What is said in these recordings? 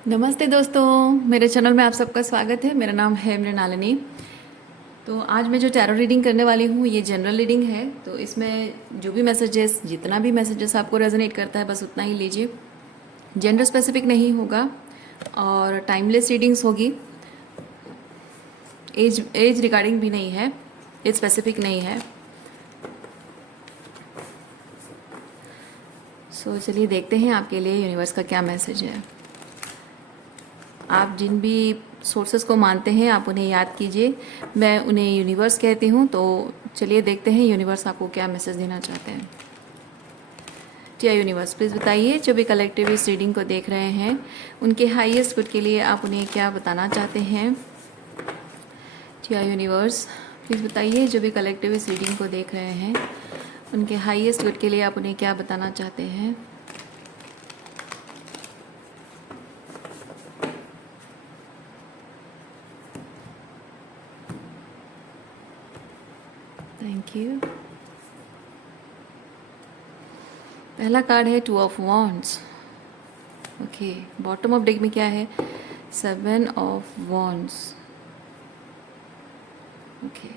नमस्ते दोस्तों, मेरे चैनल में आप सबका स्वागत है। मेरा नाम है मृणालिनी। तो आज मैं जो टैरो रीडिंग करने वाली हूँ ये जनरल रीडिंग है। तो इसमें जो भी मैसेजेस, जितना भी मैसेजेस आपको रेजोनेट करता है बस उतना ही लीजिए। जेंडर स्पेसिफिक नहीं होगा और टाइमलेस रीडिंग्स होगी। एज रिगार्डिंग भी नहीं है, एज स्पेसिफिक नहीं है। सो चलिए देखते हैं आपके लिए यूनिवर्स का क्या मैसेज है। आप जिन भी सोर्सेस को मानते हैं आप उन्हें याद कीजिए। मैं उन्हें यूनिवर्स कहती हूँ। तो चलिए देखते हैं यूनिवर्स आपको क्या मैसेज देना चाहते हैं। टिया यूनिवर्स प्लीज़ बताइए, जो भी कलेक्टिव इस रीडिंग को देख रहे हैं उनके हाईएस्ट गुड के लिए आप उन्हें क्या बताना चाहते हैं। टिया यूनिवर्स प्लीज़ बताइए, जो भी कलेक्टिव इस रीडिंग को देख रहे हैं उनके हाईएस्ट गुड के लिए आप उन्हें क्या बताना चाहते हैं। Thank you. पहला कार्ड है 2 of wands. Okay, bottom of deck में क्या है? 7 of wands. Okay,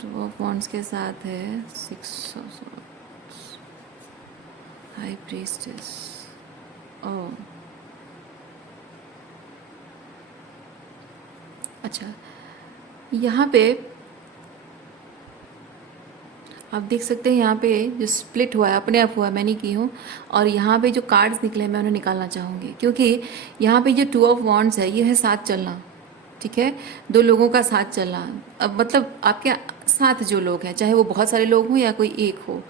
2 of wands के साथ है 6 ऑफ सॉर्ड्स, हाई प्रीस्टेस। ओह, अच्छा, यहाँ पे आप देख सकते हैं, यहाँ पे जो स्प्लिट हुआ है अपने आप हुआ, मैं नहीं की हूँ। और यहाँ पे जो कार्ड्स निकले हैं मैं उन्हें निकालना चाहूँगी, क्योंकि यहाँ पे जो 2 ऑफ वॉन्ड्स है ये है साथ चलना। ठीक है, दो लोगों का साथ चलना। अब मतलब आपके साथ जो लोग हैं, चाहे वो बहुत सारे लोग हों या कोई एक हो,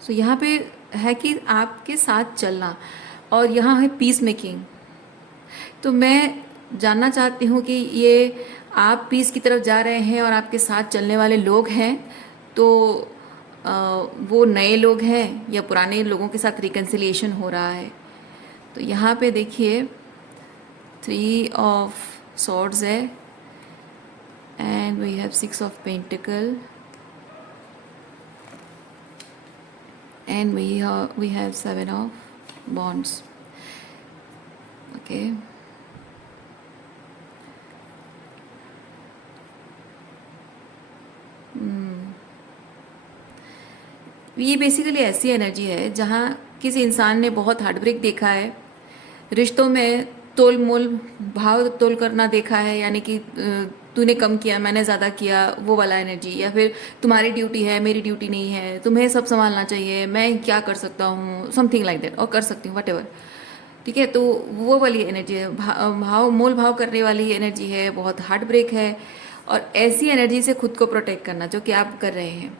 सो यहाँ पे है कि आपके साथ चलना। और यहाँ है पीस मेकिंग। तो मैं जानना चाहती हूँ कि ये आप पीस की तरफ जा रहे हैं और आपके साथ चलने वाले लोग हैं, तो वो नए लोग हैं या पुराने लोगों के साथ रिकन्सिलिएशन हो रहा है। तो यहाँ पे देखिए 3 ऑफ सॉर्ड्स है and we have 6 of pentacles and we have 7 of wands. Okay, ये बेसिकली ऐसी एनर्जी है जहाँ किसी इंसान ने बहुत हार्ट ब्रेक देखा है, रिश्तों में तोल मोल भाव तोल करना देखा है, यानी कि तूने कम किया मैंने ज़्यादा किया, वो वाला एनर्जी। या फिर तुम्हारी ड्यूटी है मेरी ड्यूटी नहीं है, तुम्हें सब संभालना चाहिए, मैं क्या कर सकता हूँ, समथिंग लाइक दैट, और कर सकती हूँ वट एवर। ठीक है, तो वो वाली एनर्जी है, भाव मोल भाव करने वाली एनर्जी है, बहुत हार्ट ब्रेक है। और ऐसी एनर्जी से खुद को प्रोटेक्ट करना जो कि आप कर रहे हैं।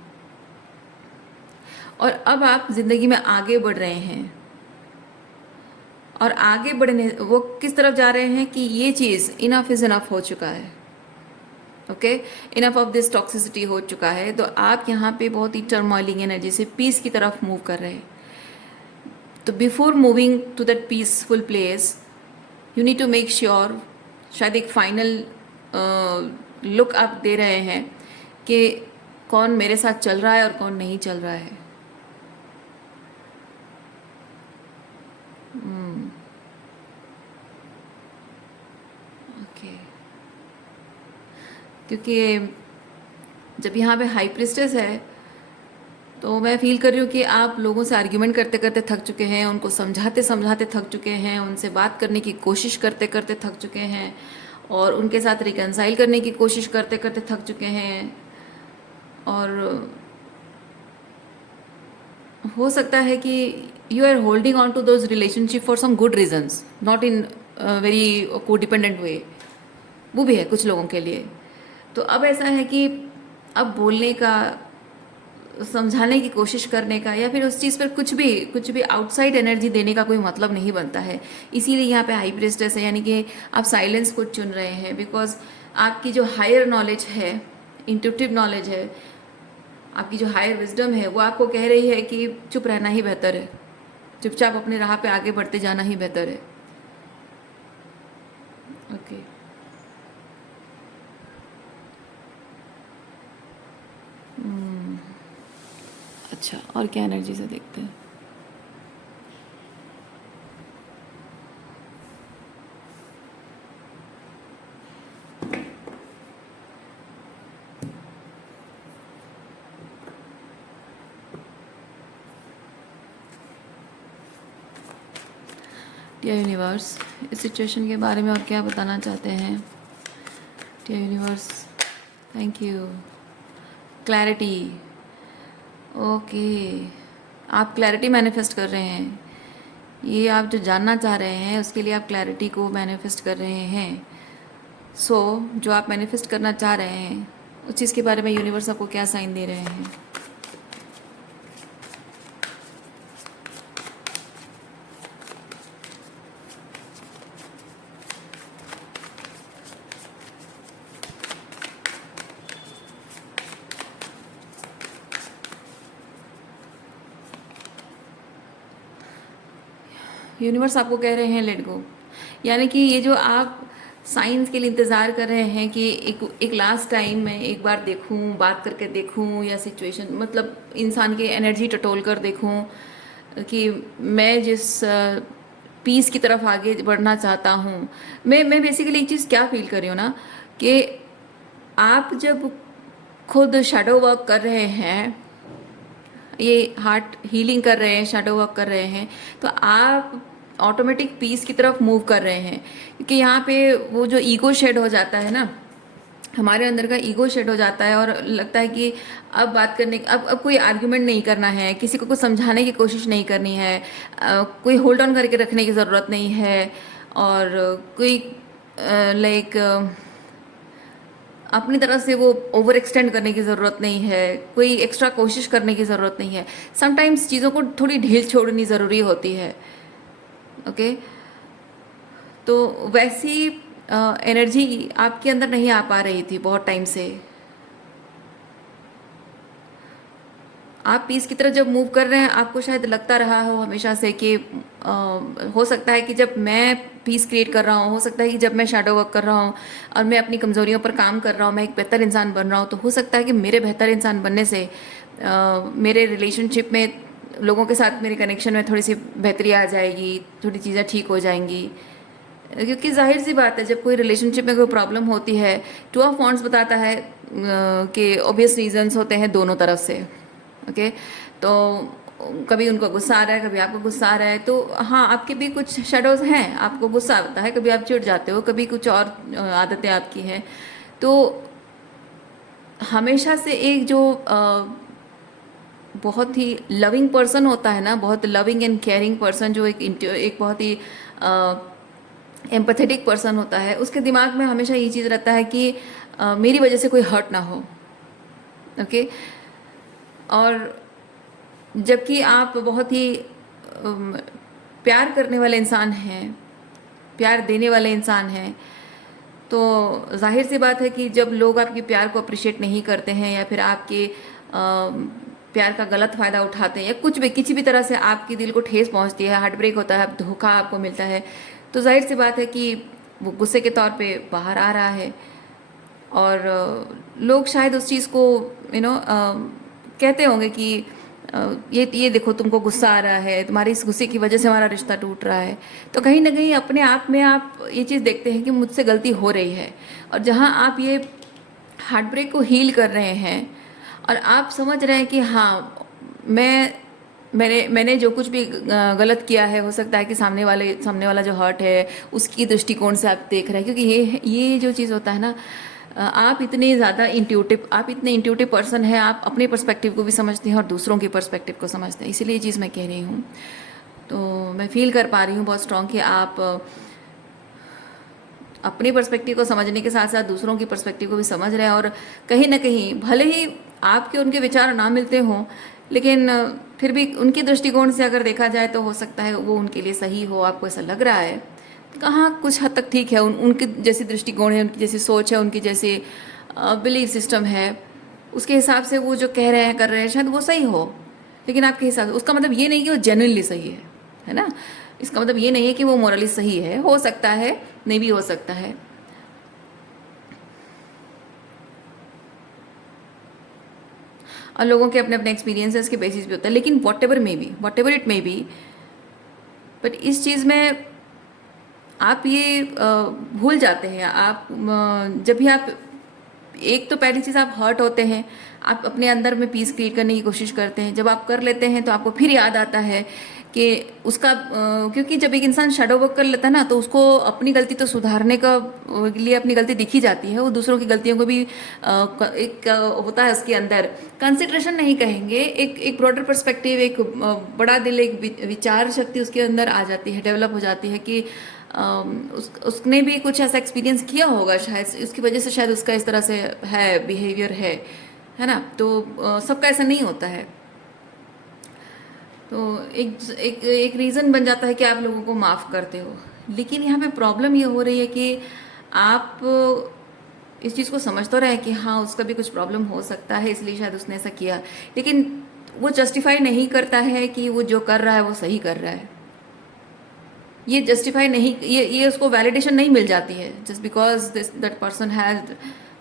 और अब आप ज़िंदगी में आगे बढ़ रहे हैं, और आगे बढ़ने वो किस तरफ जा रहे हैं कि ये चीज़ इनफ इज़ इनफ हो चुका है। Okay, enough of this toxicity हो चुका है। तो आप यहाँ पे बहुत ही टर्मोइलिंग एनर्जी से पीस की तरफ मूव कर रहे हैं। तो before moving to that peaceful place you need to make sure, शायद एक फाइनल लुक आप दे रहे हैं कि कौन मेरे साथ चल रहा है और कौन नहीं चल रहा है। ओके, क्योंकि जब यहाँ पे हाई प्रिस्टेस है तो मैं फील कर रही हूँ कि आप लोगों से आर्ग्यूमेंट करते करते थक चुके हैं, उनको समझाते समझाते थक चुके हैं, उनसे बात करने की कोशिश करते करते थक चुके हैं, और उनके साथ रिकन्साइल करने की कोशिश करते करते थक चुके हैं। और हो सकता है कि you are holding on to those relationship for some good reasons, not in very codependent way. वो भी है कुछ लोगों के लिए। तो अब ऐसा है कि अब बोलने का, समझाने की कोशिश करने का, या फिर उस चीज़ पर कुछ भी आउटसाइड एनर्जी देने का कोई मतलब नहीं बनता है। इसीलिए यहाँ पे हाई प्रेस्टेस है, यानी कि आप साइलेंस को चुन रहे हैं, बिकॉज आपकी जो हायर नॉलेज है, इंट्यूटिव नॉलेज है, आपकी जो हायर विजडम है वो आपको कह रही है कि चुप रहना ही बेहतर है, चुपचाप अपने राह पे आगे बढ़ते जाना ही बेहतर है। ओके, अच्छा, और क्या एनर्जी से देखते हैं। डियर यूनिवर्स, इस सिचुएशन के बारे में और क्या बताना चाहते हैं? Dear universe, thank you. Clarity. Okay, आप क्लैरिटी मैनिफेस्ट कर रहे हैं। ये आप जो जानना चाह रहे हैं उसके लिए आप क्लैरिटी को मैनिफेस्ट कर रहे हैं। सो जो आप मैनिफेस्ट करना चाह रहे हैं उस चीज़ के बारे में यूनिवर्स आपको क्या साइन दे रहे हैं? यूनिवर्स आपको कह रहे हैं लेट गो, यानी कि ये जो आप साइंस के लिए इंतज़ार कर रहे हैं कि एक लास्ट टाइम मैं एक बार देखूं, बात करके देखूं, या सिचुएशन मतलब इंसान की एनर्जी टटोल कर देखूं कि मैं जिस पीस की तरफ आगे बढ़ना चाहता हूं। मैं बेसिकली एक चीज़ क्या फील कर रही हूँ ना, कि आप जब खुद शैडो वर्क कर रहे हैं, ये हार्ट हीलिंग कर रहे हैं, शैडो वर्क कर रहे हैं, तो आप ऑटोमेटिक पीस की तरफ मूव कर रहे हैं। क्योंकि यहाँ पे वो जो ईगो शेड हो जाता है ना, हमारे अंदर का ईगो शेड हो जाता है और लगता है कि अब बात करने, अब कोई आर्ग्यूमेंट नहीं करना है, किसी को कुछ समझाने की कोशिश नहीं करनी है, कोई होल्ड ऑन करके रखने की ज़रूरत नहीं है, और कोई लाइक अपनी तरफ से वो ओवर एक्सटेंड करने की ज़रूरत नहीं है, कोई एक्स्ट्रा कोशिश करने की ज़रूरत नहीं है। समटाइम्स चीज़ों को थोड़ी ढील छोड़नी ज़रूरी होती है। ओके, तो वैसी एनर्जी आपके अंदर नहीं आ पा रही थी बहुत टाइम से। आप पीस की तरफ जब मूव कर रहे हैं, आपको शायद लगता रहा हो हमेशा से कि हो सकता है कि जब मैं पीस क्रिएट कर रहा हूँ, हो सकता है कि जब मैं शैडो वर्क कर रहा हूँ और मैं अपनी कमज़ोरियों पर काम कर रहा हूँ, मैं एक बेहतर इंसान बन रहा हूँ, तो हो सकता है कि मेरे बेहतर इंसान बनने से मेरे रिलेशनशिप में, लोगों के साथ मेरे कनेक्शन में थोड़ी सी बेहतरी आ जाएगी, थोड़ी चीज़ें ठीक हो जाएंगी। क्योंकि जाहिर सी बात है, जब कोई रिलेशनशिप में कोई प्रॉब्लम होती है, टू ऑफ वॉन्ड्स बताता है कि ऑब्वियस रीजंस होते हैं दोनों तरफ से। ओके, तो कभी उनको गुस्सा आ रहा है, कभी आपको गुस्सा आ रहा है, तो हाँ, आपके भी कुछ शेडोज हैं, आपको गुस्सा आता है, कभी आप चिढ़ जाते हो, कभी कुछ और आदतें आपकी हैं। तो हमेशा से एक जो बहुत ही लविंग पर्सन होता है ना, बहुत लविंग एंड केयरिंग पर्सन, जो एक बहुत ही एम्पथेटिक पर्सन होता है, उसके दिमाग में हमेशा ये चीज़ रहता है कि मेरी वजह से कोई हर्ट ना हो। ओके, और जबकि आप बहुत ही प्यार करने वाले इंसान हैं, प्यार देने वाले इंसान हैं, तो जाहिर सी बात है कि जब लोग आपके प्यार को अप्रिशिएट नहीं करते हैं, या फिर आपके प्यार का गलत फ़ायदा उठाते हैं, या कुछ भी किसी भी तरह से आपके दिल को ठेस पहुंचती है, हार्ट ब्रेक होता है, धोखा आपको मिलता है, तो जाहिर सी बात है कि वो गुस्से के तौर पे बाहर आ रहा है। और लोग शायद उस चीज़ को कहते होंगे कि ये देखो, तुमको गुस्सा आ रहा है, तुम्हारी इस गुस्से की वजह से हमारा रिश्ता टूट रहा है। तो कहीं ना कहीं अपने आप में आप ये चीज़ देखते हैं कि मुझसे गलती हो रही है, और जहाँ आप ये हार्ट ब्रेक को हील कर रहे हैं और आप समझ रहे हैं कि हाँ, मैंने जो कुछ भी गलत किया है, हो सकता है कि सामने वाला जो हर्ट है उसकी दृष्टिकोण से आप देख रहे हैं। क्योंकि ये जो चीज़ होता है ना, आप इतने इंट्यूटिव पर्सन हैं, आप अपने पर्सपेक्टिव को भी समझते हैं और दूसरों के पर्सपेक्टिव को समझते हैं। इसीलिए ये चीज़ मैं कह रही हूँ। तो मैं फील कर पा रही हूँ बहुत स्ट्रॉन्ग कि आप अपने पर्सपेक्टिव को समझने के साथ साथ दूसरों की पर्सपेक्टिव को भी समझ रहे हैं, और कहीं ना कहीं भले ही आपके उनके विचार ना मिलते हों, लेकिन फिर भी उनकी दृष्टिकोण से अगर देखा जाए तो हो सकता है वो उनके लिए सही हो, आपको ऐसा लग रहा है। कहाँ कुछ हद तक ठीक है, उनकी जैसी दृष्टिकोण है, उनकी जैसी सोच है, उनकी जैसी बिलीफ सिस्टम है, उसके हिसाब से वो जो कह रहे हैं कर रहे हैं शायद वो सही हो, लेकिन आपके हिसाब से उसका मतलब ये नहीं कि वो जेन्युइनली सही है ना। इसका मतलब ये नहीं है कि वो मोरली सही है, हो सकता है, नहीं भी हो सकता है। और लोगों के अपने अपने एक्सपीरियंसेस के बेसिस पे होता है, लेकिन what ever it may be, but इस चीज़ में आप ये भूल जाते हैं। आप जब भी आप, एक तो पहली चीज़, आप हर्ट होते हैं, आप अपने अंदर में पीस क्रिएट करने की कोशिश करते हैं, जब आप कर लेते हैं तो आपको फिर याद आता है कि उसका क्योंकि जब एक इंसान शैडो वर्क कर लेता है ना, तो उसको अपनी गलती तो सुधारने का लिए अपनी गलती दिखी जाती है, वो दूसरों की गलतियों को भी एक होता है उसके अंदर कंसिडरेशन नहीं कहेंगे, एक एक ब्रॉडर पर्सपेक्टिव, एक बड़ा दिल, एक विचार शक्ति उसके अंदर आ जाती है, डेवलप हो जाती है कि उसने भी कुछ ऐसा एक्सपीरियंस किया होगा शायद, उसकी वजह से शायद उसका इस तरह से है बिहेवियर है ना। तो सबका ऐसा नहीं होता है। तो एक एक एक रीज़न बन जाता है कि आप लोगों को माफ़ करते हो, लेकिन यहाँ पे प्रॉब्लम ये हो रही है कि आप इस चीज़ को समझ तो रहे हैं कि हाँ उसका भी कुछ प्रॉब्लम हो सकता है, इसलिए शायद उसने ऐसा किया, लेकिन वो जस्टिफाई नहीं करता है कि वो जो कर रहा है वो सही कर रहा है। ये जस्टिफाई नहीं, ये उसको वैलिडेशन नहीं मिल जाती है just because that person has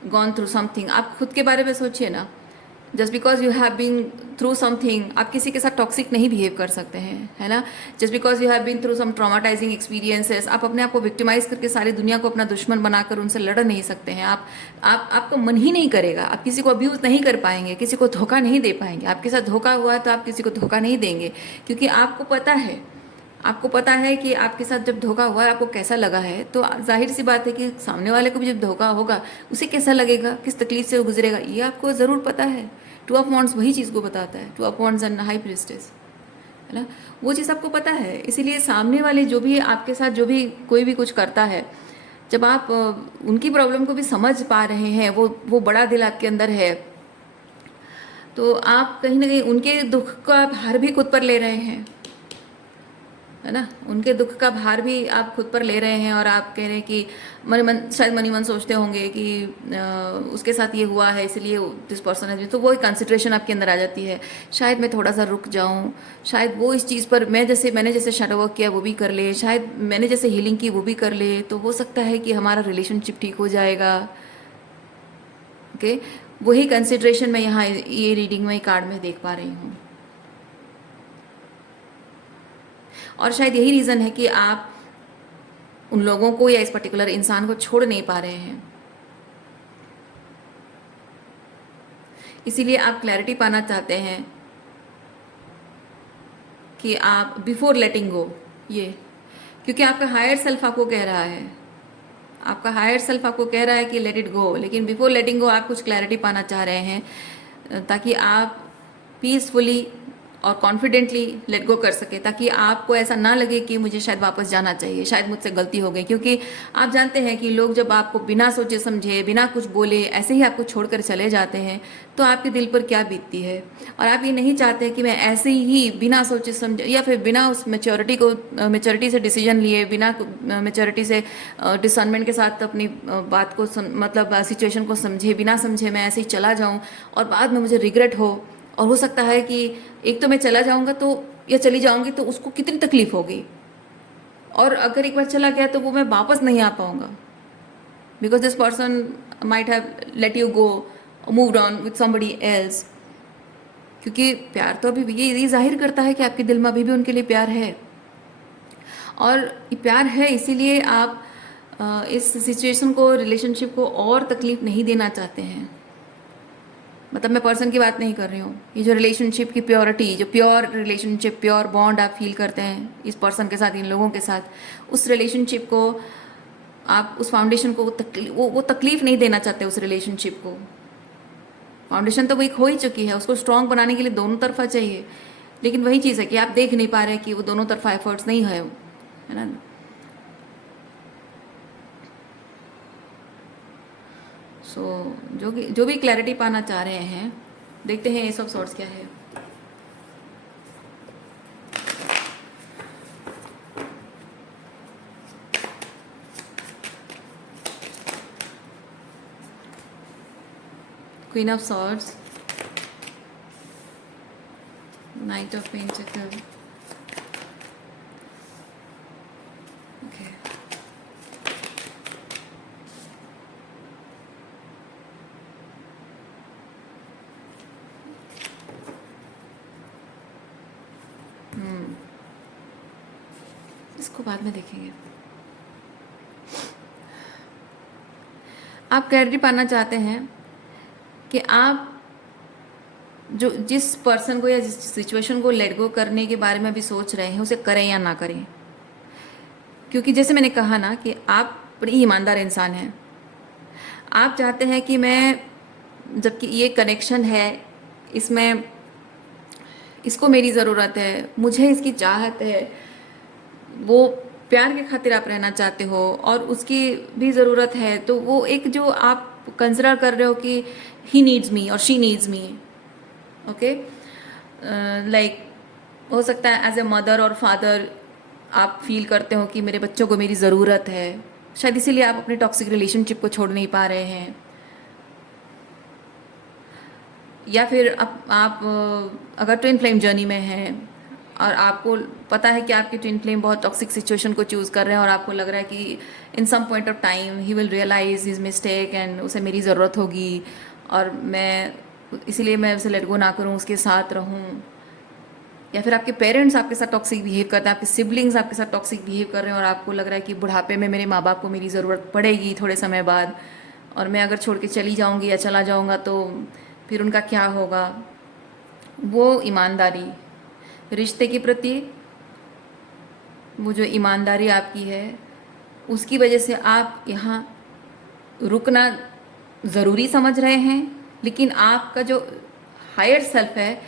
gone through something. आप खुद के बारे में सोचिए ना, just because you have been through something, आप किसी के साथ टॉक्सिक नहीं बिहेव कर सकते हैं, है ना। Just because you have been through some traumatising experiences, आप अपने आप को विक्टिमाइज करके सारी दुनिया को अपना दुश्मन बनाकर उनसे लड़ नहीं सकते हैं। आपका मन ही नहीं करेगा, आप किसी को अब्यूज नहीं कर पाएंगे, किसी को धोखा नहीं दे पाएंगे। आपके साथ धोखा हुआ है तो आप किसी को धोखा नहीं देंगे, क्योंकि आपको पता है कि आपके साथ जब धोखा हुआ है आपको कैसा लगा है, तो जाहिर सी बात है कि सामने वाले को भी जब धोखा होगा उसे कैसा लगेगा, किस तकलीफ से वो गुजरेगा, ये आपको ज़रूर पता है। टू ऑफ वॉन्ड्स वही चीज़ को बताता है, two of wands and high priestess, है ना, वो चीज़ आपको पता है। इसीलिए सामने वाले जो भी आपके साथ जो भी कोई भी कुछ करता है, जब आप उनकी प्रॉब्लम को भी समझ पा रहे हैं, वो बड़ा दिल आपके अंदर है, तो आप कहीं ना कहीं उनके दुख का भार भी खुद पर ले रहे हैं, है ना। उनके दुख का भार भी आप खुद पर ले रहे हैं, और आप कह रहे हैं कि शायद मनी मन सोचते होंगे कि उसके साथ ये हुआ है इसलिए दिस पर्सन है, तो वो एक कंसिडरेशन आपके अंदर आ जाती है, शायद मैं थोड़ा सा रुक जाऊं, शायद वो इस चीज़ पर मैंने जैसे शैडो वर्क किया वो भी कर ले, शायद मैंने जैसे हीलिंग की वो भी कर ले, तो हो सकता है कि हमारा रिलेशनशिप ठीक हो जाएगा। ओके, वही कंसिडरेशन मैं यहाँ ये रीडिंग में, कार्ड में देख पा रही हूँ। और शायद यही रीज़न है कि आप उन लोगों को या इस पर्टिकुलर इंसान को छोड़ नहीं पा रहे हैं, इसीलिए आप क्लैरिटी पाना चाहते हैं कि आप बिफोर लेटिंग गो, ये क्योंकि आपका हायर सेल्फ आपको कह रहा है, आपका हायर सेल्फ आपको कह रहा है कि लेट इट गो, लेकिन बिफोर लेटिंग गो आप कुछ क्लैरिटी पाना चाह रहे हैं, ताकि आप पीसफुली और कॉन्फिडेंटली लेट गो कर सके, ताकि आपको ऐसा ना लगे कि मुझे शायद वापस जाना चाहिए, शायद मुझसे गलती हो गई। क्योंकि आप जानते हैं कि लोग जब आपको बिना सोचे समझे, बिना कुछ बोले ऐसे ही आपको छोड़कर चले जाते हैं, तो आपके दिल पर क्या बीतती है। और आप ये नहीं चाहते कि मैं ऐसे ही बिना सोचे समझे या फिर बिना उस मेच्योरिटी से डिसीजन लिए, बिना मेच्योरिटी से डिसर्नमेंट के साथ अपनी बात को मतलब सिचुएशन को समझे, बिना समझे मैं ऐसे ही चला जाऊँ और बाद में मुझे रिग्रेट हो। और हो सकता है कि एक तो मैं चला जाऊंगा तो, या चली जाऊंगी तो उसको कितनी तकलीफ होगी, और अगर एक बार चला गया तो वो मैं वापस नहीं आ पाऊंगा, because this person might have let you go, moved on with somebody else. क्योंकि प्यार तो अभी भी ये जाहिर करता है कि आपके दिल में अभी भी उनके लिए प्यार है, और ये प्यार है इसीलिए आप इस सिचुएशन को, रिलेशनशिप को और तकलीफ नहीं देना चाहते हैं। मतलब मैं पर्सन की बात नहीं कर रही हूँ, ये जो रिलेशनशिप की प्योरिटी, जो प्योर रिलेशनशिप, प्योर बॉन्ड आप फील करते हैं इस पर्सन के साथ, इन लोगों के साथ, उस रिलेशनशिप को आप, उस फाउंडेशन को वो तकलीफ नहीं देना चाहते उस रिलेशनशिप को। फाउंडेशन तो वो एक हो ही चुकी है, उसको स्ट्रांग बनाने के लिए दोनों तरफा चाहिए, लेकिन वही चीज़ है कि आप देख नहीं पा रहे कि वो दोनों तरफा एफर्ट्स नहीं है ना। सो जो भी क्लैरिटी पाना चाह रहे हैं, देखते हैं एस ऑफ सॉर्ड्स क्या है। Queen of swords, night of pentacle, okay, इसको बाद में देखेंगे। आप क्लैरिटी पाना चाहते हैं कि आप जो जिस पर्सन को या जिस सिचुएशन को लेट गो करने के बारे में अभी सोच रहे हैं उसे करें या ना करें। क्योंकि जैसे मैंने कहा ना कि आप बड़ी ईमानदार इंसान हैं। आप चाहते हैं कि मैं, जबकि ये कनेक्शन है, इसमें इसको मेरी ज़रूरत है, मुझे इसकी चाहत है, वो प्यार के खातिर आप रहना चाहते हो और उसकी भी ज़रूरत है, तो वो एक जो आप कंसिडर कर रहे हो कि ही नीड्स मी और she needs me, okay, like हो सकता है एज ए मदर और फादर आप फील करते हो कि मेरे बच्चों को मेरी ज़रूरत है, शायद इसीलिए आप अपने टॉक्सिक रिलेशनशिप को छोड़ नहीं पा रहे हैं। या फिर आप अगर ट्विन फ्लेम जर्नी में हैं और आपको पता है कि आपके ट्विन फ्लेम बहुत टॉक्सिक सिचुएशन को चूज़ कर रहे हैं और आपको लग रहा है कि in some point of time he will realise his mistake and उसे मेरी ज़रूरत होगी और मैं इसीलिए मैं उसे लेट गो ना करूँ, उसके साथ रहूँ। या फिर आपके पेरेंट्स आपके साथ टॉक्सिक बिहेव करते हैं, आपके सिबलिंग्स आपके साथ टॉक्सिक बिहेव कर रहे हैं और आपको लग रहा है कि बुढ़ापे में मेरे माँ बाप को मेरी ज़रूरत पड़ेगी थोड़े समय बाद, और मैं अगर छोड़ के चली जाऊँगी या चला जाऊँगा तो फिर उनका क्या होगा। वो ईमानदारी रिश्ते के प्रति, वो जो ईमानदारी आपकी है, उसकी वजह से आप यहाँ रुकना ज़रूरी समझ रहे हैं, लेकिन आपका जो हायर सेल्फ है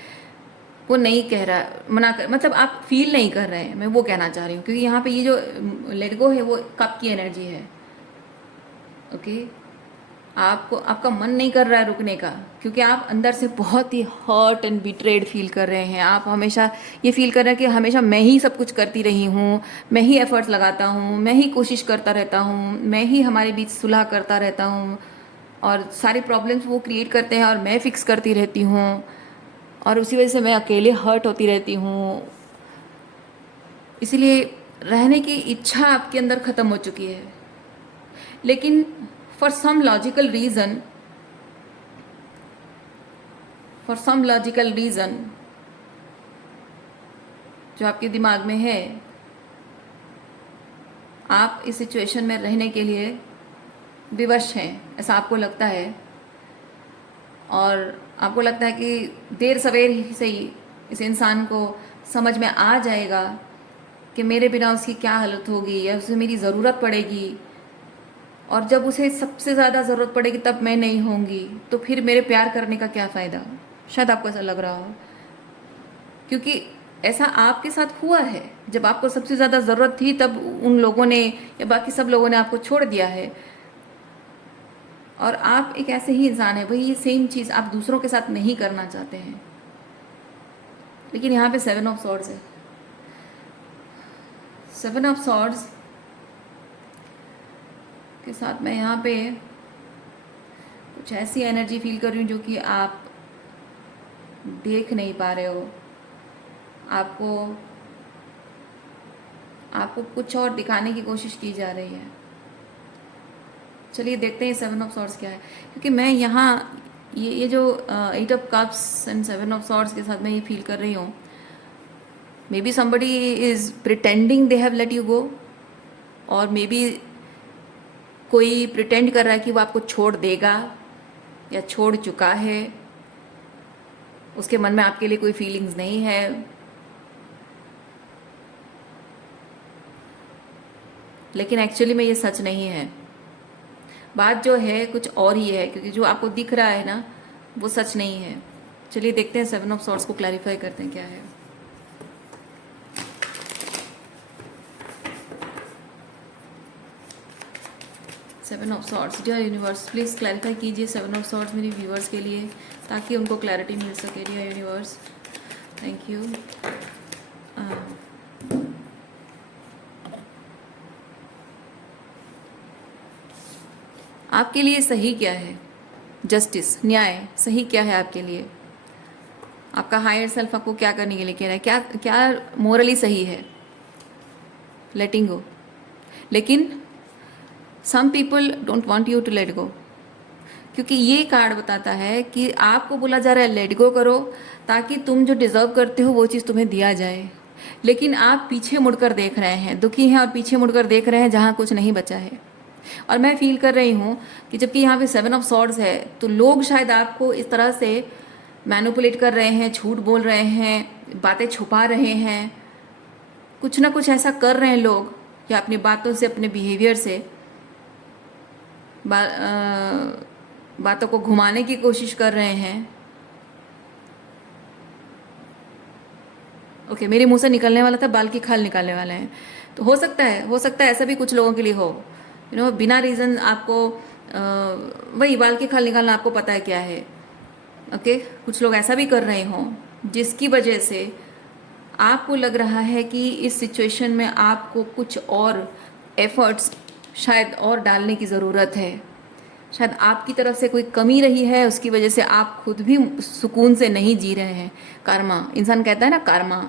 वो नहीं कह रहा, मना कर, मतलब आप फील नहीं कर रहे हैं, मैं वो कहना चाह रही हूँ। क्योंकि यहाँ पे ये जो लेट गो है वो कप की एनर्जी है, ओके। आपको आपका मन नहीं कर रहा है रुकने का, क्योंकि आप अंदर से बहुत ही हर्ट एंड बिट्रेड फील कर रहे हैं। आप हमेशा ये फील कर रहे हैं कि हमेशा मैं ही सब कुछ करती रही हूँ, मैं ही एफर्ट्स लगाता हूँ, मैं ही कोशिश करता रहता हूँ, मैं ही हमारे बीच सुलह करता रहता हूँ और सारी प्रॉब्लम्स वो क्रिएट करते हैं और मैं फिक्स करती रहती हूँ और उसी वजह से मैं अकेले हर्ट होती रहती हूँ। इसीलिए रहने की इच्छा आपके अंदर ख़त्म हो चुकी है। लेकिन for some logical reason, जो आपके दिमाग में है, आप इस सिचुएशन में रहने के लिए विवश हैं, ऐसा आपको लगता है। और आपको लगता है कि देर सवेर ही सही इस इंसान को समझ में आ जाएगा कि मेरे बिना उसकी क्या हालत होगी या उसे मेरी ज़रूरत पड़ेगी, और जब उसे सबसे ज़्यादा ज़रूरत पड़ेगी तब मैं नहीं होंगी, तो फिर मेरे प्यार करने का क्या फ़ायदा। शायद आपको ऐसा लग रहा हो, क्योंकि ऐसा आपके साथ हुआ है। जब आपको सबसे ज़्यादा ज़रूरत थी तब उन लोगों ने या बाकी सब लोगों ने आपको छोड़ दिया है। और आप एक ऐसे ही इंसान है, वही सेम चीज़ आप दूसरों के साथ नहीं करना चाहते हैं। लेकिन यहाँ पे 7 ऑफ सॉर्ड्स है। 7 ऑफ सॉर्ड्स के साथ मैं यहाँ पे कुछ ऐसी एनर्जी फील कर रही हूँ जो कि आप देख नहीं पा रहे हो। आपको कुछ और दिखाने की कोशिश की जा रही है। चलिए देखते हैं 7 ऑफ सॉर्ड्स क्या है। क्योंकि मैं यहाँ ये जो 8 of cups and 7 of swords के साथ मैं ये फील कर रही हूँ, may be somebody is pretending they have let you go, और मे बी कोई प्रिटेंड कर रहा है कि वो आपको छोड़ देगा या छोड़ चुका है, उसके मन में आपके लिए कोई फीलिंग्स नहीं है। लेकिन एक्चुअली में ये सच नहीं है। बात जो है कुछ और ही है, क्योंकि जो आपको दिख रहा है ना वो सच नहीं है। चलिए देखते हैं 7 ऑफ सॉर्ड्स को क्लैरिफाई करते हैं क्या है। Seven of swords, dear universe please clarify कीजिए 7 ऑफ सॉर्ड्स मेरे व्यूवर्स के लिए, ताकि उनको क्लैरिटी मिल सके। Dear universe, thank you. आपके लिए सही क्या है? जस्टिस, न्याय, सही क्या है आपके लिए? आपका हायर सेल्फ आपको क्या करने के लिए कह रहा है? क्या क्या मोरली सही है? Letting go. लेकिन some people don't want you to let go, क्योंकि ये कार्ड बताता है कि आपको बोला जा रहा है लेट गो करो, ताकि तुम जो डिज़र्व करते हो वो चीज़ तुम्हें दिया जाए। लेकिन आप पीछे मुड़कर देख रहे हैं, दुखी हैं और पीछे मुड़कर देख रहे हैं जहाँ कुछ नहीं बचा है। और मैं फील कर रही हूँ कि जबकि यहाँ पे 7 ऑफ सॉर्ड्स है, तो लोग शायद आपको इस तरह से मैनिपुलेट कर रहे हैं, झूठ बोल रहे हैं, बातें छुपा रहे हैं, कुछ ना कुछ ऐसा कर रहे हैं लोग, या अपनी बातों से, अपने बिहेवियर से बातों को घुमाने की कोशिश कर रहे हैं। ओके, मेरे मुंह से निकलने वाला था बाल की खाल निकालने वाले हैं। तो हो सकता है ऐसा भी कुछ लोगों के लिए हो, बिना रीज़न आपको वही बाल की खाल निकालना आपको पता है क्या है। ओके, कुछ लोग ऐसा भी कर रहे हों जिसकी वजह से आपको लग रहा है कि इस सिचुएशन में आपको कुछ और एफर्ट्स शायद और डालने की ज़रूरत है। शायद आपकी तरफ से कोई कमी रही है, उसकी वजह से आप खुद भी सुकून से नहीं जी रहे हैं। कर्मा, इंसान कहता है ना कर्मा,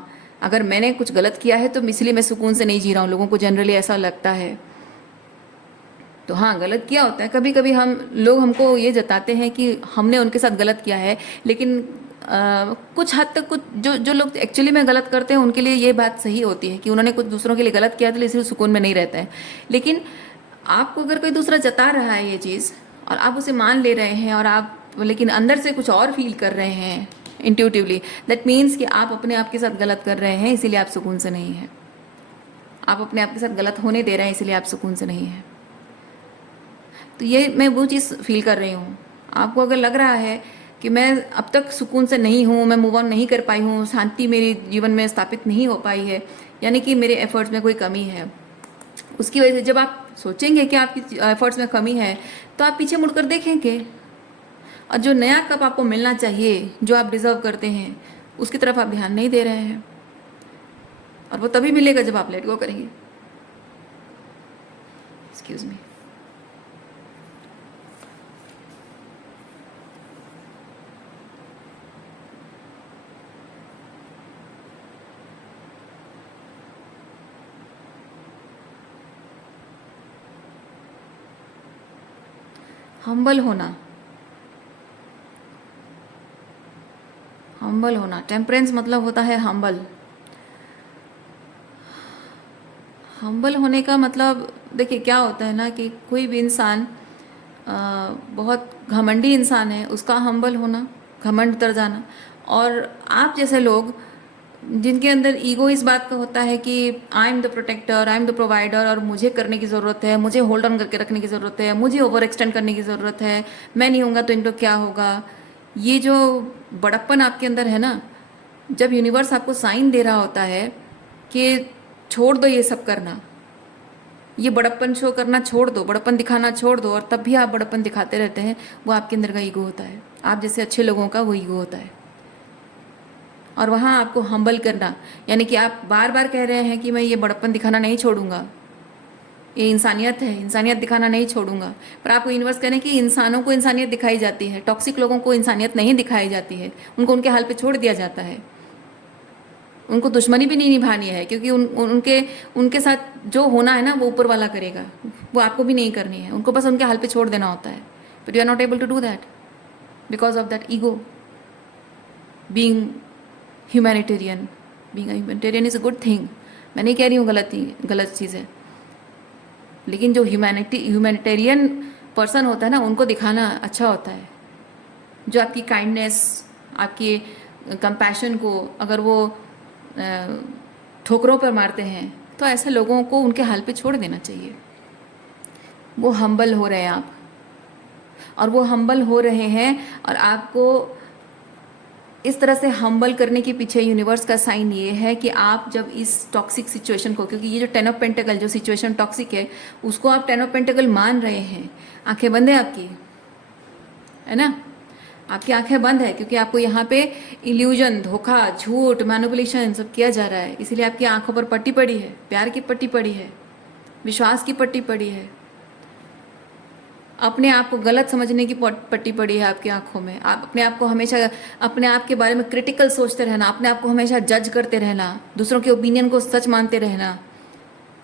अगर मैंने कुछ गलत किया है तो इसलिए मैं सुकून से नहीं जी रहा हूँ, लोगों को जनरली ऐसा लगता है। तो हाँ, गलत किया होता है कभी कभी, हमको ये जताते हैं कि हमने उनके साथ गलत किया है, लेकिन कुछ हद तक कुछ जो लोग एक्चुअली में गलत करते हैं उनके लिए ये बात सही होती है कि उन्होंने कुछ दूसरों के लिए गलत किया, तो इसलिए सुकून में नहीं रहता है। लेकिन आपको अगर कोई दूसरा जता रहा है ये चीज़ और आप उसे मान ले रहे हैं, और आप लेकिन अंदर से कुछ और फील कर रहे हैं इंट्यूटिवली, दैट मीन्स कि आप अपने आप के साथ गलत कर रहे हैं, इसीलिए आप सुकून से नहीं हैं। आप अपने आप के साथ गलत होने दे रहे हैं, इसीलिए आप सुकून से नहीं हैं। तो ये मैं वो चीज़ फील कर रही हूँ। आपको अगर लग रहा है कि मैं अब तक सुकून से नहीं हूँ, मैं मूव ऑन नहीं कर पाई हूँ, शांति मेरे जीवन में स्थापित नहीं हो पाई है, यानी कि मेरे एफर्ट्स में कोई कमी है, उसकी वजह से जब आप सोचेंगे कि आपकी एफर्ट्स में कमी है तो आप पीछे मुड़कर देखेंगे, और जो नया कप आपको मिलना चाहिए, जो आप डिज़र्व करते हैं, उसकी तरफ आप ध्यान नहीं दे रहे हैं, और वो तभी मिलेगा जब आप लेट गो करेंगे। Excuse me. हम्बल होना, हम्बल होना, टेम्परेंस मतलब होता है हम्बल। हम्बल होने का मतलब देखिए क्या होता है ना, कि कोई भी इंसान बहुत घमंडी इंसान है, उसका हम्बल होना, घमंड तर जाना, और आप जैसे लोग जिनके अंदर ईगो इस बात का होता है कि I am the protector, I am the provider, और मुझे करने की ज़रूरत है, मुझे होल्ड ऑन करके रखने की ज़रूरत है, मुझे ओवर एक्सटेंड करने की ज़रूरत है, मैं नहीं होऊंगा तो इनको क्या होगा, ये जो बड़प्पन आपके अंदर है ना, जब यूनिवर्स आपको साइन दे रहा होता है कि छोड़ दो ये सब करना, ये बड़प्पन शो करना छोड़ दो, बड़प्पन दिखाना छोड़ दो, और तब भी आप बड़प्पन दिखाते रहते हैं, वो आपके अंदर का ईगो होता है, आप जैसे अच्छे लोगों का वो ईगो होता है। और वहाँ आपको हम्बल करना, यानी कि आप बार बार कह रहे हैं कि मैं ये बड़प्पन दिखाना नहीं छोड़ूंगा, ये इंसानियत है, इंसानियत दिखाना नहीं छोड़ूंगा, पर आपको यूनिवर्स कहने कि इंसानों को इंसानियत दिखाई जाती है, टॉक्सिक लोगों को इंसानियत नहीं दिखाई जाती है, उनको उनके हाल पे छोड़ दिया जाता है, उनको दुश्मनी भी नहीं निभानी है, क्योंकि उनके साथ जो होना है ना वो ऊपर वाला करेगा, वो आपको भी नहीं करनी है, उनको बस उनके हाल पे छोड़ देना होता है। But you are not able to do that because of that ego. Being humanitarian, being humanitarian is a good thing, मैं नहीं कह रही हूँ गलत चीज़ है, लेकिन जो ह्यूमैनिटेरियन पर्सन होता है ना, उनको दिखाना अच्छा होता है। जो आपकी काइंडनेस, आपकी कंपैशन को अगर वो ठोकरों पर मारते हैं, तो ऐसे लोगों को उनके हाल पे छोड़ देना चाहिए। वो हम्बल हो रहे हैं आप, और वो हम्बल हो रहे हैं, और आपको इस तरह से हम्बल करने के पीछे यूनिवर्स का साइन ये है कि आप जब इस टॉक्सिक सिचुएशन को, क्योंकि ये जो 10 ऑफ पेंटिकल जो सिचुएशन टॉक्सिक है, उसको आप 10 ऑफ पेंटिकल मान रहे हैं, आंखें बंद है आपकी, है ना, आपकी आंखें बंद है, क्योंकि आपको यहाँ पे इल्यूजन, धोखा, झूठ, मैनिपुलेशन सब किया जा रहा है, इसलिए आपकी आंखों पर पट्टी पड़ी है, प्यार की पट्टी पड़ी है, विश्वास की पट्टी पड़ी है, अपने आप को गलत समझने की पट्टी पड़ी है आपकी आंखों में। आप अपने आप को हमेशा अपने आप के बारे में क्रिटिकल सोचते रहना, अपने आप को हमेशा जज करते रहना, दूसरों के ओपिनियन को सच मानते रहना,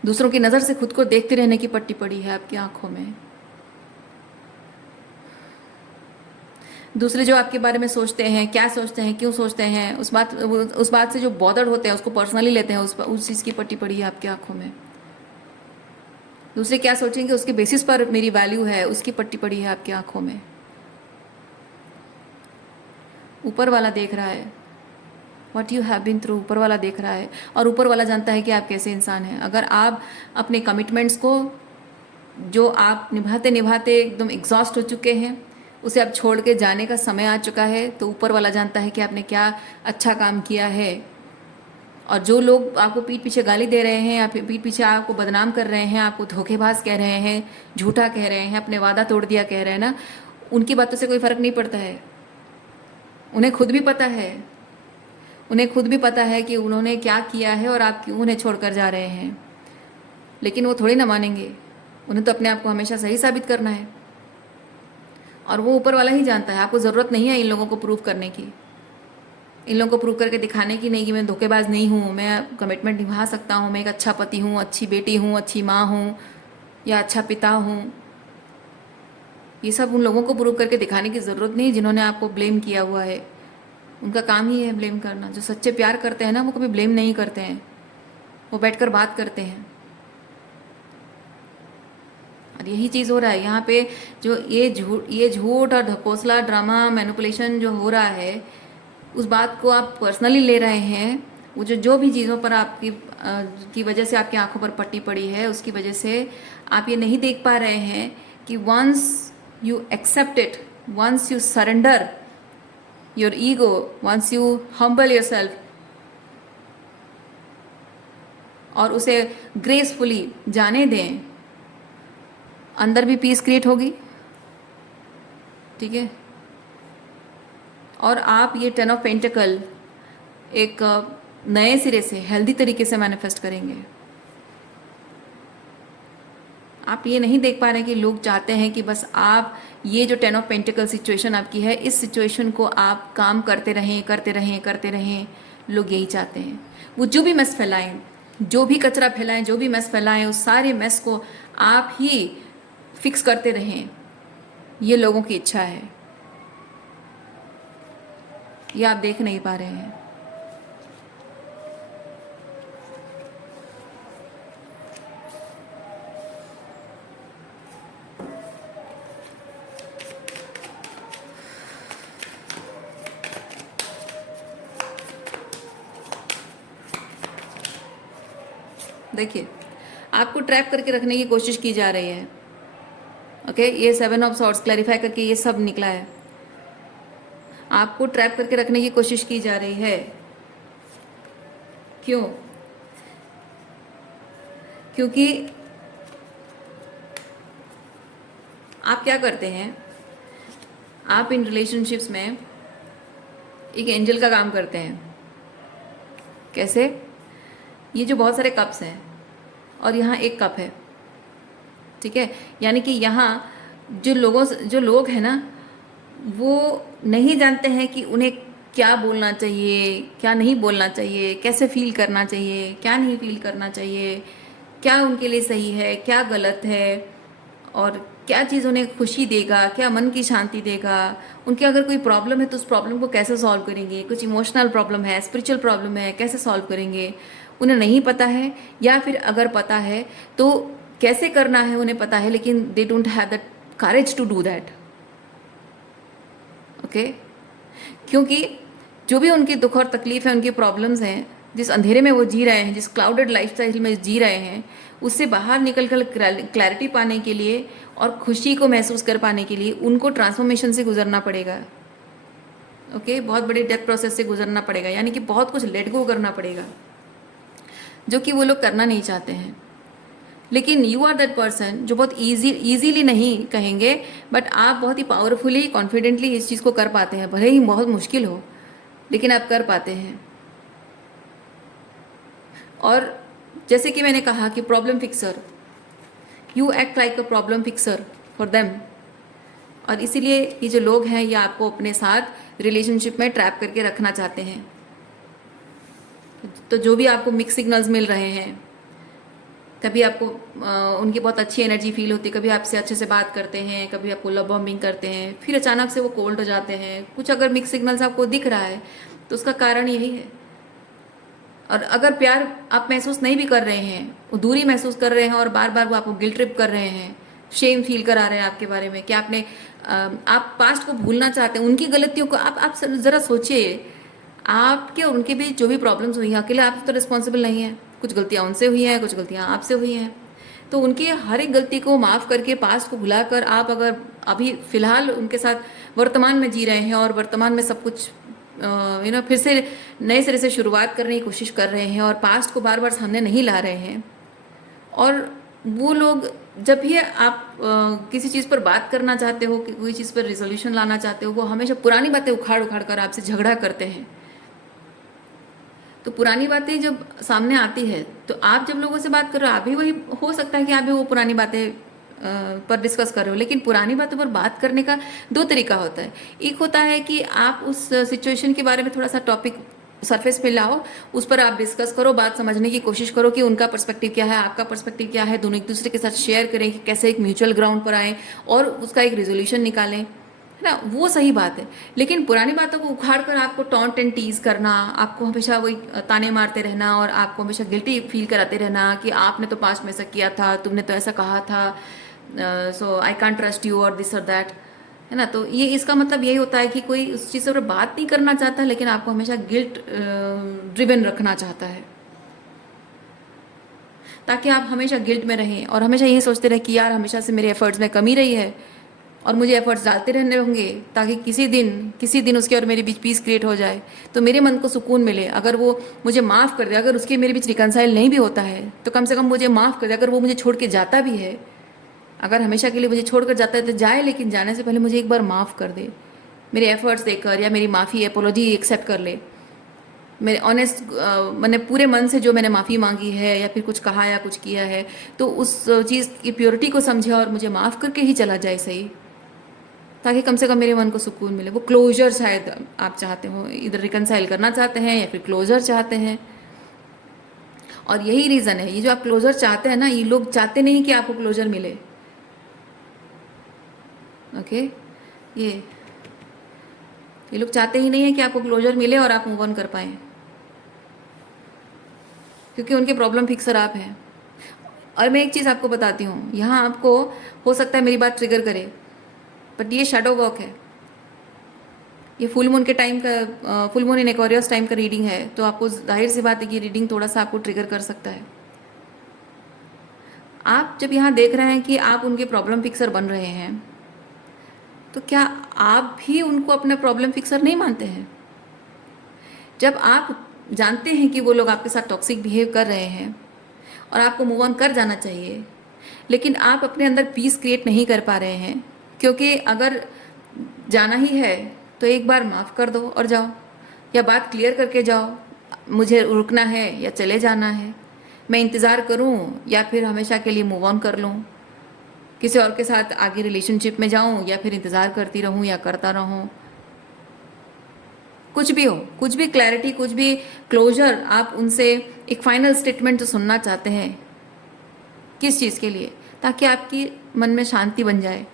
दूसरों की नज़र से खुद को देखते रहने की पट्टी पड़ी है आपकी आंखों में। दूसरे जो आपके बारे में सोचते हैं, क्या सोचते हैं, क्यों सोचते हैं, उस बात से जो बॉदर्ड होते हैं, उसको पर्सनली लेते हैं, उस चीज़ की पट्टी पड़ी है आपकी आंखों में। दूसरे क्या सोचेंगे उसके बेसिस पर मेरी वैल्यू है, उसकी पट्टी पड़ी है आपकी आंखों में। ऊपर वाला देख रहा है, what you have been through, ऊपर वाला देख रहा है। और ऊपर वाला जानता है कि आप कैसे इंसान हैं। अगर आप अपने कमिटमेंट्स को, जो आप निभाते निभाते एकदम एग्जॉस्ट हो चुके हैं, उसे अब छोड़ के जाने का समय आ चुका है, तो ऊपर वाला जानता है कि आपने क्या अच्छा काम किया है। और जो लोग आपको पीठ पीछे गाली दे रहे हैं या फिर पीठ पीछे आपको बदनाम कर रहे हैं, आपको धोखेबाज कह रहे हैं, झूठा कह रहे हैं, अपने वादा तोड़ दिया कह रहे हैं ना, उनकी बातों से कोई फ़र्क नहीं पड़ता है। उन्हें खुद भी पता है, उन्हें खुद भी पता है कि उन्होंने क्या किया है और आप क्यों उन्हें छोड़कर जा रहे हैं। लेकिन वो थोड़ी ना मानेंगे, उन्हें तो अपने आप को हमेशा सही साबित करना है। और वो ऊपर वाला ही जानता है, आपको ज़रूरत नहीं है इन लोगों को प्रूव करने की, इन लोगों को प्रूव करके दिखाने की नहीं कि मैं धोखेबाज नहीं हूँ, मैं कमिटमेंट निभा सकता हूँ, मैं एक अच्छा पति हूँ, अच्छी बेटी हूँ, अच्छी माँ हूँ या अच्छा पिता हूँ। ये सब उन लोगों को प्रूव करके दिखाने की ज़रूरत नहीं जिन्होंने आपको ब्लेम किया हुआ है। उनका काम ही है ब्लेम करना। जो सच्चे प्यार करते हैं ना, वो कभी ब्लेम नहीं करते हैं, वो बैठकर बात करते हैं। और यही चीज़ हो रहा है यहाँ पे। जो ये झूठ और ढकोसला ड्रामा मैनिपुलेशन जो हो रहा है, उस बात को आप पर्सनली ले रहे हैं। वो जो भी चीज़ों पर आपकी की वजह से आपकी आंखों पर पट्टी पड़ी है, उसकी वजह से आप ये नहीं देख पा रहे हैं कि once you accept it, once you surrender your ego, once you humble yourself और उसे ग्रेसफुली जाने दें, अंदर भी पीस क्रिएट होगी। ठीक है। और आप ये 10 ऑफ पेंटिकल एक नए सिरे से हेल्दी तरीके से मैनिफेस्ट करेंगे। आप ये नहीं देख पा रहे कि लोग चाहते हैं कि बस आप ये जो 10 ऑफ पेंटिकल सिचुएशन आपकी है, इस सिचुएशन को आप काम करते रहें करते रहें करते रहें। लोग यही चाहते हैं। वो जो भी मैस फैलाएं, जो भी कचरा फैलाएं, जो भी मैस फैलाएं, उस सारे मैस को आप ही फिक्स करते रहें। ये लोगों की इच्छा है, ये आप देख नहीं पा रहे हैं। देखिए, आपको ट्रैप करके रखने की कोशिश की जा रही है। ओके, ये 7 ऑफ सॉर्ड्स क्लैरिफाई करके ये सब निकला है। आपको ट्रैप करके रखने की कोशिश की जा रही है। क्यों? क्योंकि आप क्या करते हैं, आप इन रिलेशनशिप्स में एक एंजल का काम करते हैं। कैसे? ये जो बहुत सारे कप्स हैं और यहाँ एक कप है, ठीक है, यानी कि यहाँ जो लोग हैं ना, वो नहीं जानते हैं कि उन्हें क्या बोलना चाहिए, क्या नहीं बोलना चाहिए, कैसे फील करना चाहिए, क्या नहीं फील करना चाहिए, क्या उनके लिए सही है, क्या गलत है, और क्या चीज़ उन्हें खुशी देगा, क्या मन की शांति देगा। उनके अगर कोई प्रॉब्लम है तो उस प्रॉब्लम को कैसे सॉल्व करेंगे, कुछ इमोशनल प्रॉब्लम है, स्पिरिचुअल प्रॉब्लम है, कैसे सॉल्व करेंगे, उन्हें नहीं पता है। या फिर अगर पता है तो कैसे करना है उन्हें पता है, लेकिन they don't have the courage to do that. Okay, क्योंकि जो भी उनकी दुख और तकलीफ है, उनकी प्रॉब्लम्स हैं, जिस अंधेरे में वो जी रहे हैं, जिस क्लाउडेड लाइफस्टाइल में जी रहे हैं, उससे बाहर निकल कर क्लैरिटी पाने के लिए और खुशी को महसूस कर पाने के लिए उनको ट्रांसफॉर्मेशन से गुजरना पड़ेगा। ओके, बहुत बड़े डेथ प्रोसेस से गुजरना पड़ेगा, यानी कि बहुत कुछ लेट गो करना पड़ेगा, जो कि वो लोग करना नहीं चाहते हैं। लेकिन यू आर दैट पर्सन जो बहुत ईजीली नहीं कहेंगे, बट आप बहुत ही पावरफुली, कॉन्फिडेंटली इस चीज़ को कर पाते हैं। भले ही बहुत मुश्किल हो, लेकिन आप कर पाते हैं। और जैसे कि मैंने कहा कि problem fixer, you act like a problem fixer for them. और इसीलिए ये जो लोग हैं, ये आपको अपने साथ रिलेशनशिप में ट्रैप करके रखना चाहते हैं। तो जो भी आपको मिक्स सिग्नल्स मिल रहे हैं, कभी आपको उनकी बहुत अच्छी एनर्जी फील होती है, कभी आपसे अच्छे से बात करते हैं, कभी आपको लव बॉम्बिंग करते हैं, फिर अचानक से वो कोल्ड हो जाते हैं, कुछ अगर मिक्स सिग्नल्स आपको दिख रहा है तो उसका कारण यही है। और अगर प्यार आप महसूस नहीं भी कर रहे हैं, वो दूरी महसूस कर रहे हैं और बार बार वो आपको गिल्ट ट्रिप कर रहे हैं, शेम फील करा रहे हैं आपके बारे में कि आपने आप पास्ट को भूलना चाहते हैं, उनकी गलतियों को आप ज़रा सोचिए। आपके और उनके बीच जो भी प्रॉब्लम्स हुई हैं, अकेले आप तो रिस्पॉन्सिबल नहीं है। कुछ गलतियाँ उनसे हुई हैं, कुछ गलतियाँ आपसे हुई हैं। तो उनकी हर एक गलती को माफ़ करके, पास्ट को भुलाकर, आप अगर अभी फ़िलहाल उनके साथ वर्तमान में जी रहे हैं और वर्तमान में सब कुछ फिर से नए सिरे से शुरुआत करने की कोशिश कर रहे हैं और पास्ट को बार बार सामने नहीं ला रहे हैं, और वो लोग जब भी आप किसी चीज़ पर बात करना चाहते हो, कि कोई चीज़ पर रिजोल्यूशन लाना चाहते हो, वो हमेशा पुरानी बातें उखाड़ उखाड़ कर आपसे झगड़ा करते हैं। तो पुरानी बातें जब सामने आती है तो आप जब लोगों से बात कर रहे हो, आप भी वही हो सकता है कि आप भी वो पुरानी बातें पर डिस्कस कर रहे हो, लेकिन पुरानी बातों पर बात करने का दो तरीका होता है। एक होता है कि आप उस सिचुएशन के बारे में थोड़ा सा टॉपिक सरफेस पे लाओ, उस पर आप डिस्कस करो, बात समझने की कोशिश करो कि उनका पर्सपेक्टिव क्या है, आपका पर्सपेक्टिव क्या है, दोनों एक दूसरे के साथ शेयर करें कि कैसे एक म्यूचुअल ग्राउंड पर आए और उसका एक रेजोल्यूशन निकालें, है ना, वो सही बात है। लेकिन पुरानी बातों को उखाड़ कर आपको टॉन्ट एंड टीज करना, आपको हमेशा वही ताने मारते रहना और आपको हमेशा गिल्टी फील कराते रहना कि आपने तो पास्ट में ऐसा किया था, तुमने तो ऐसा कहा था, सो आई कांट ट्रस्ट यू और दिस और दैट, है ना। तो ये इसका मतलब यही होता है कि कोई उस चीज़ पर बात नहीं करना चाहता, लेकिन आपको हमेशा गिल्ट ड्रिवन रखना चाहता है, ताकि आप हमेशा गिल्ट में रहें और हमेशा यही सोचते रहे कि यार हमेशा से मेरे एफर्ट्स में कमी रही है और मुझे एफर्ट्स डालते रहने होंगे, ताकि किसी दिन उसके और मेरे बीच पीस क्रिएट हो जाए, तो मेरे मन को सुकून मिले। अगर वो मुझे माफ़ कर दे, अगर उसके मेरे बीच रिकनसाइल नहीं भी होता है तो कम से कम मुझे माफ़ कर दे। अगर वो मुझे छोड़ के जाता भी है, अगर हमेशा के लिए मुझे छोड़ कर जाता है तो जाए, लेकिन जाने से पहले मुझे एक बार माफ़ कर दे, मेरे एफर्ट्स देकर, या मेरी माफ़ी एपोलॉजी एक्सेप्ट कर ले, मेरे ऑनेस्ट मैंने पूरे मन से जो मैंने माफ़ी मांगी है या फिर कुछ कहा या कुछ किया है, तो उस चीज़ की प्योरिटी को समझे और मुझे माफ़ करके ही चला जाए, सही, ताकि कम से कम मेरे मन को सुकून मिले। वो क्लोजर शायद आप चाहते हो, इधर रिकनसाइल करना चाहते हैं या फिर क्लोजर चाहते हैं। और यही रीज़न है, ये जो आप क्लोजर चाहते हैं ना, ये लोग चाहते नहीं कि आपको क्लोजर मिले। ओके, ये लोग चाहते ही नहीं है कि आपको क्लोजर मिले और आप मूव ऑन कर पाएँ, क्योंकि उनके प्रॉब्लम फिक्सर आप हैं। और मैं एक चीज़ आपको बताती हूँ, यहाँ आपको हो सकता है मेरी बात ट्रिगर करे, बट ये शैडो वर्क है। ये फुल मून के टाइम का, full moon in Aquarius time का रीडिंग है, तो आपको जाहिर सी बात है कि रीडिंग थोड़ा सा आपको ट्रिगर कर सकता है। आप जब यहाँ देख रहे हैं कि आप उनके प्रॉब्लम फिक्सर बन रहे हैं, तो क्या आप भी उनको अपना प्रॉब्लम फिक्सर नहीं मानते हैं? जब आप जानते हैं कि वो लोग आपके साथ टॉक्सिक बिहेव कर रहे हैं और आपको मूव ऑन कर जाना चाहिए, लेकिन आप अपने अंदर पीस क्रिएट नहीं कर पा रहे हैं, क्योंकि अगर जाना ही है तो एक बार माफ़ कर दो और जाओ, या बात क्लियर करके जाओ, मुझे रुकना है या चले जाना है, मैं इंतज़ार करूं या फिर हमेशा के लिए मूव ऑन कर लूं, किसी और के साथ आगे रिलेशनशिप में जाऊं या फिर इंतज़ार करती रहूं या करता रहूं। कुछ भी हो, कुछ भी क्लैरिटी, कुछ भी क्लोजर, आप उनसे एक फाइनल स्टेटमेंट तो सुनना चाहते हैं। किस चीज़ के लिए? ताकि आपकी मन में शांति बन जाए,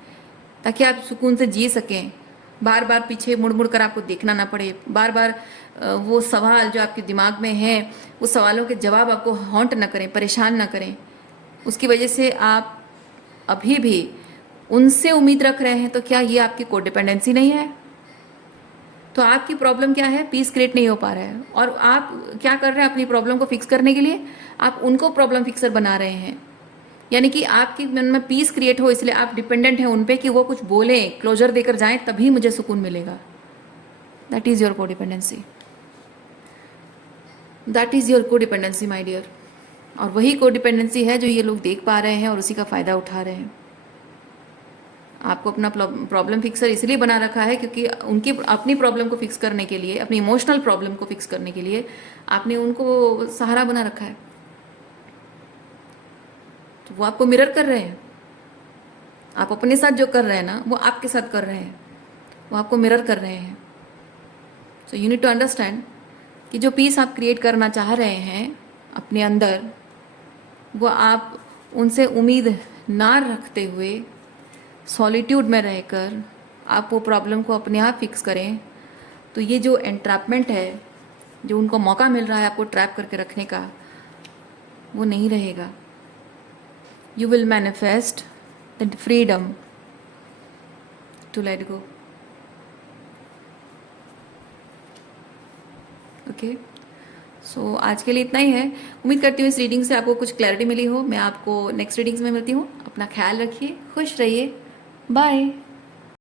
ताकि आप सुकून से जी सकें, बार बार पीछे मुड़ मुड़ कर आपको देखना ना पड़े, बार बार वो सवाल जो आपके दिमाग में हैं, वो सवालों के जवाब आपको हॉन्ट ना करें, परेशान ना करें। उसकी वजह से आप अभी भी उनसे उम्मीद रख रहे हैं, तो क्या ये आपकी कोडिपेंडेंसी नहीं है? तो आपकी प्रॉब्लम क्या है? पीस क्रिएट नहीं हो पा रहा है, और आप क्या कर रहे हैं अपनी प्रॉब्लम को फिक्स करने के लिए? आप उनको प्रॉब्लम फिक्सर बना रहे हैं। यानी कि आपके मन में पीस क्रिएट हो, इसलिए आप डिपेंडेंट हैं उन पे कि वो कुछ बोलें, क्लोजर देकर जाएं, तभी मुझे सुकून मिलेगा। That is your codependency, that is your codependency my dear. और वही कोडिपेंडेंसी है जो ये लोग देख पा रहे हैं और उसी का फ़ायदा उठा रहे हैं। आपको अपना प्रॉब्लम फिक्सर इसलिए बना रखा है क्योंकि उनकी अपनी प्रॉब्लम को फिक्स करने के लिए, अपनी इमोशनल प्रॉब्लम को फिक्स करने के लिए आपने उनको सहारा बना रखा है। तो वो आपको मिरर कर रहे हैं। आप अपने साथ जो कर रहे हैं ना, वो आपके साथ कर रहे हैं, वो आपको मिरर कर रहे हैं। So you need to understand कि जो पीस आप क्रिएट करना चाह रहे हैं अपने अंदर, वो आप उनसे उम्मीद ना रखते हुए सॉलिट्यूड में रहकर आप वो प्रॉब्लम को अपने आप फिक्स करें। तो ये जो एंट्रैपमेंट है, जो उनको मौका मिल रहा है आपको ट्रैप करके रखने का, वो नहीं रहेगा। You will manifest the freedom to let go. Okay, so आज के लिए इतना ही है। उम्मीद करती हूँ इस रीडिंग से आपको कुछ क्लैरिटी मिली हो। मैं आपको नेक्स्ट रीडिंग्स में मिलती हूँ। अपना ख्याल रखिए, खुश रहिए, बाय।